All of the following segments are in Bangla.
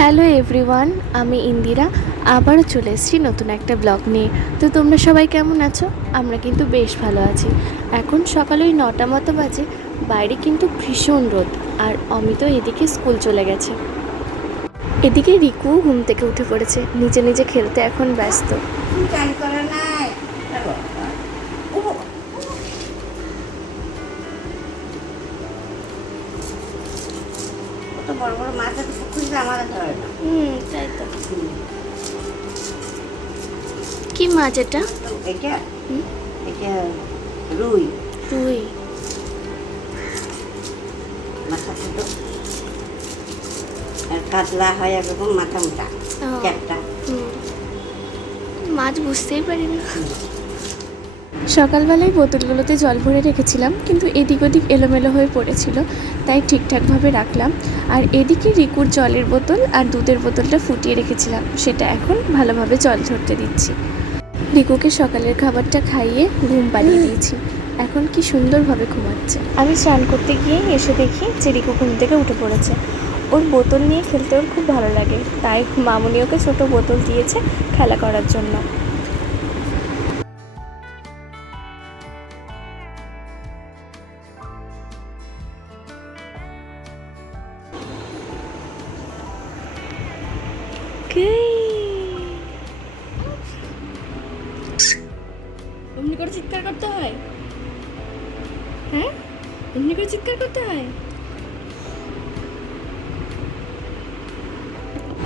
হ্যালো এভরিওয়ান, আমি ইন্দিরা আবারও চলে এসেছি নতুন একটা ব্লগ নিয়ে। তো তোমরা সবাই কেমন আছো? আমরা কিন্তু বেশ ভালো আছি। এখন সকাল ওই 9টা মতো বাজে। বাইরে কিন্তু ভীষণ রোদ, আর অমিত এদিকে স্কুল চলে গেছে। এদিকে রিকু ঘুম থেকে উঠে পড়েছে, নিজে নিজে খেলতে এখন ব্যস্ত। বড় বড় মাছ আছে পুকুরে, আমাদের ধরে না। তাই তো। কি মাছ এটা? এটা এটা রুই। রুই মাথা ছোট, আর কাতলা হয় একরকম মাথা মোটা একটা। মাছ বুঝতেই পারিনি। সকালবেলায় বোতলগুলোতে জল ভরে রেখেছিলাম, কিন্তু এদিক ওদিক এলোমেলো হয়ে পড়েছিল, তাই ঠিকঠাকভাবে রাখলাম। আর এদিকে রিকুর জলের বোতল আর দুধের বোতলটা ফুটিয়ে রেখেছিলাম, সেটা এখন ভালোভাবে জল ঝরতে দিচ্ছি। রিকুকে সকালের খাবারটা খাইয়ে ঘুম পাড়িয়ে দিয়েছি, এখন কি সুন্দরভাবে ঘুমাচ্ছে। আমি স্নান করতে গিয়ে এসে দেখি যে রিকু ঘুম থেকে উঠে পড়েছে। ওর বোতল নিয়ে খেলতে ওর খুব ভালো লাগে, তাই মামুনি ওকে ছোটো বোতল দিয়েছে খেলা করার জন্য। অমনি করে চিৎকার করতে হয়? হ্যাঁ, অমনি করে চিৎকার করতে হয়।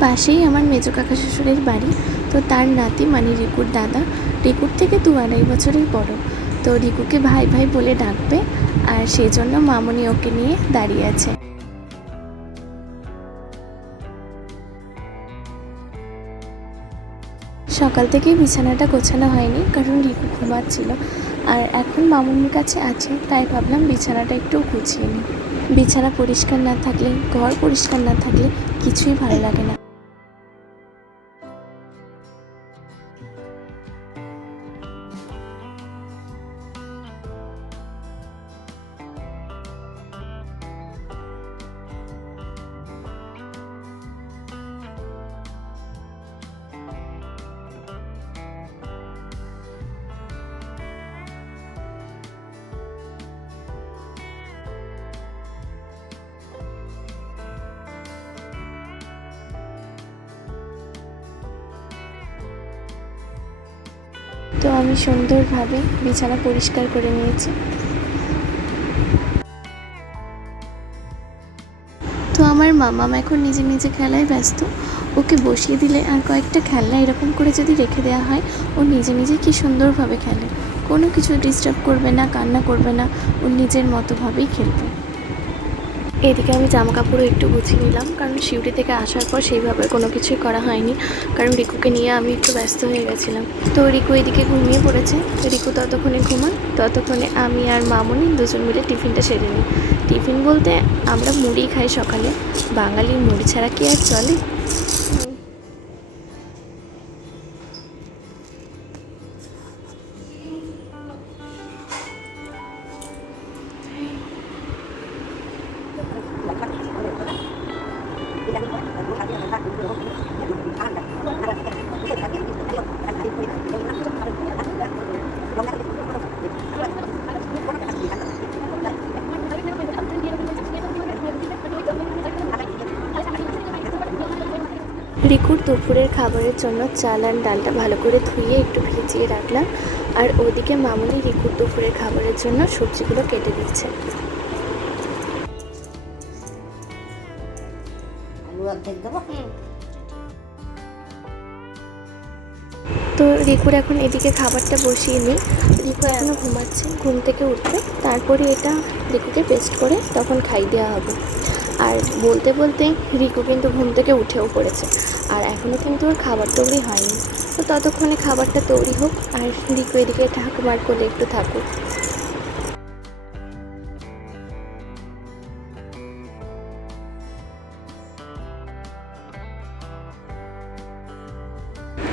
পাশেই আমার মেজো কাকা শ্বশুরের বাড়ি। তো তার নাতি মানে রিকুর দাদা, রিকুর থেকে 2-2.5 বছরের বড়। তো রিকুকে ভাই ভাই বলে ডাকবে, আর সেই জন্য মামনি ওকে নিয়ে দাঁড়িয়ে আছে। সকাল থেকেই বিছানাটা গোছানো হয়নি, কারণ রিকু ঘুমাচ্ছিল, আর এখন মামুনির কাছে আছে, তাই ভাবলাম বিছানাটা একটু গুছিয়ে নিই। বিছানা পরিষ্কার না থাকলে, ঘর পরিষ্কার না থাকলে কিছুই ভালো লাগে না। তো আমি সুন্দরভাবে বিছানা পরিষ্কার করে নিয়েছি। তো আমার মামাম এখন নিজে নিজে খেলায় ব্যস্ত। ওকে বসিয়ে দিলে আর কয়েকটা খেলনা এরকম করে যদি রেখে দেওয়া হয়, ও নিজে নিজে কি সুন্দরভাবে খেলে, কোনো কিছু ডিস্টার্ব করবে না, কান্না করবে না, ও নিজের মতোভাবেই খেলবে। এদিকে আমি জামা কাপড়ও একটু গুছিয়ে নিলাম, কারণ শিউরি থেকে আসার পর সেইভাবে কোনো কিছুই করা হয়নি, কারণ রিকুকে নিয়ে আমি একটু ব্যস্ত হয়ে গেছিলাম। তো রিকু এদিকে ঘুমিয়ে পড়েছে। রিকু ততক্ষণে ঘুমান, ততক্ষণে আমি আর মামনি দুজন মিলে টিফিনটা সেরে নিই। টিফিন বলতে আমরা মুড়ি খাই সকালে, বাঙালির মুড়ি ছাড়া কি আর চলে? রিকুর দুপুরের খাবারের জন্য চাল আর ডালটা ভালো করে ধুয়ে একটু ভিজিয়ে রাখলাম, আর ওদিকে মামনি রিকুর দুপুরের খাবারের জন্য সবজিগুলো কেটে দিচ্ছে। আলু অর্ধেক দেবো। তো রিকুর এখন এদিকে খাবারটা বসিয়ে নিই। রিকু এখনও ঘুমাচ্ছে, ঘুম থেকে উঠবে তারপরে এটা রিকুকে পেস্ট করে তখন খাই দেওয়া হবে। আর বলতে বলতে রিকু কিন্তু ঘুম থেকে উঠেও পড়েছে, আর এখনও কিন্তু ওর খাবার তৈরি হয়নি। তো ততক্ষণে খাবারটা তৈরি হোক, আর রিকু এদিকে ঠাকুমার কোলে একটু থাকুক।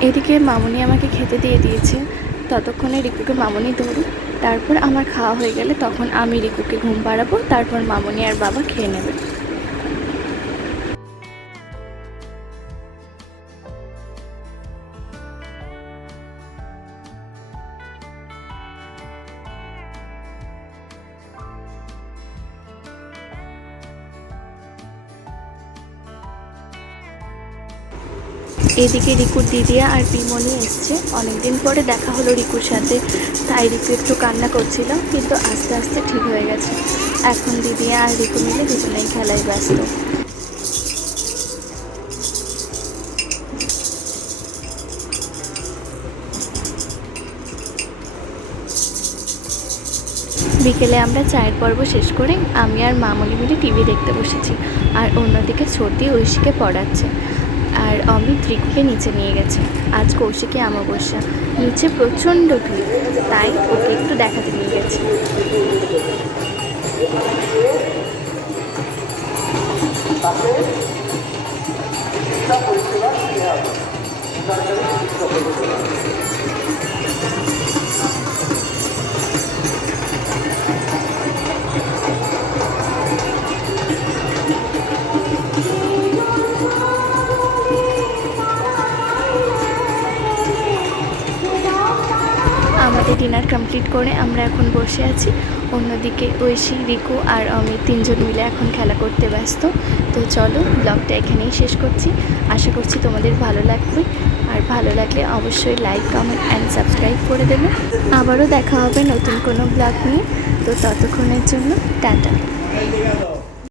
এদিকে মামনি আমাকে খেতে দিয়ে দিয়েছে, ততক্ষণে রিকুকে মামনি ধরুক, তারপর আমার খাওয়া হয়ে গেলে তখন আমি রিকুকে ঘুম পাড়াবো, তারপর মামনি আর বাবা খেয়ে নেবে। এদিকে রিকুর দিদিয়া আর পিমনি এসছে, অনেকদিন পরে দেখা হলো রিকুর সাথে, তাই রিকু একটু কান্না করছিল, কিন্তু আস্তে আস্তে ঠিক হয়ে গেছে। এখন দিদিয়া আর রিকু মিলে দুজনেই খেলায় ব্যস্ত। বিকেলে আমরা চায়ের পর্ব শেষ করে আমি আর মামনি মিলে টিভি দেখতে বসেছি, আর অন্যদিকে ছোটি ঐশীকে পড়াচ্ছে, আর অমিত রিকুকে নিচে নিয়ে গেছে। আজ কৌশিকী অমাবস্যা, নিচে প্রচণ্ড ভিড়, তাই ওকে একটু দেখাতে নিয়ে গেছে। আমাদের ডিনার কমপ্লিট করে আমরা এখন বসে আছি। অন্যদিকে ঐশী, রিকু আর অমিত তিনজন মিলে এখন খেলা করতে ব্যস্ত। তো চলো, ব্লগটা এখানেই শেষ করছি। আশা করছি তোমাদের ভালো লাগবে, আর ভালো লাগলে অবশ্যই লাইক, কমেন্ট অ্যান্ড সাবস্ক্রাইব করে দেবে। আবারও দেখা হবে নতুন কোনো ব্লগ নিয়ে। তো ততক্ষণের জন্য টাটা।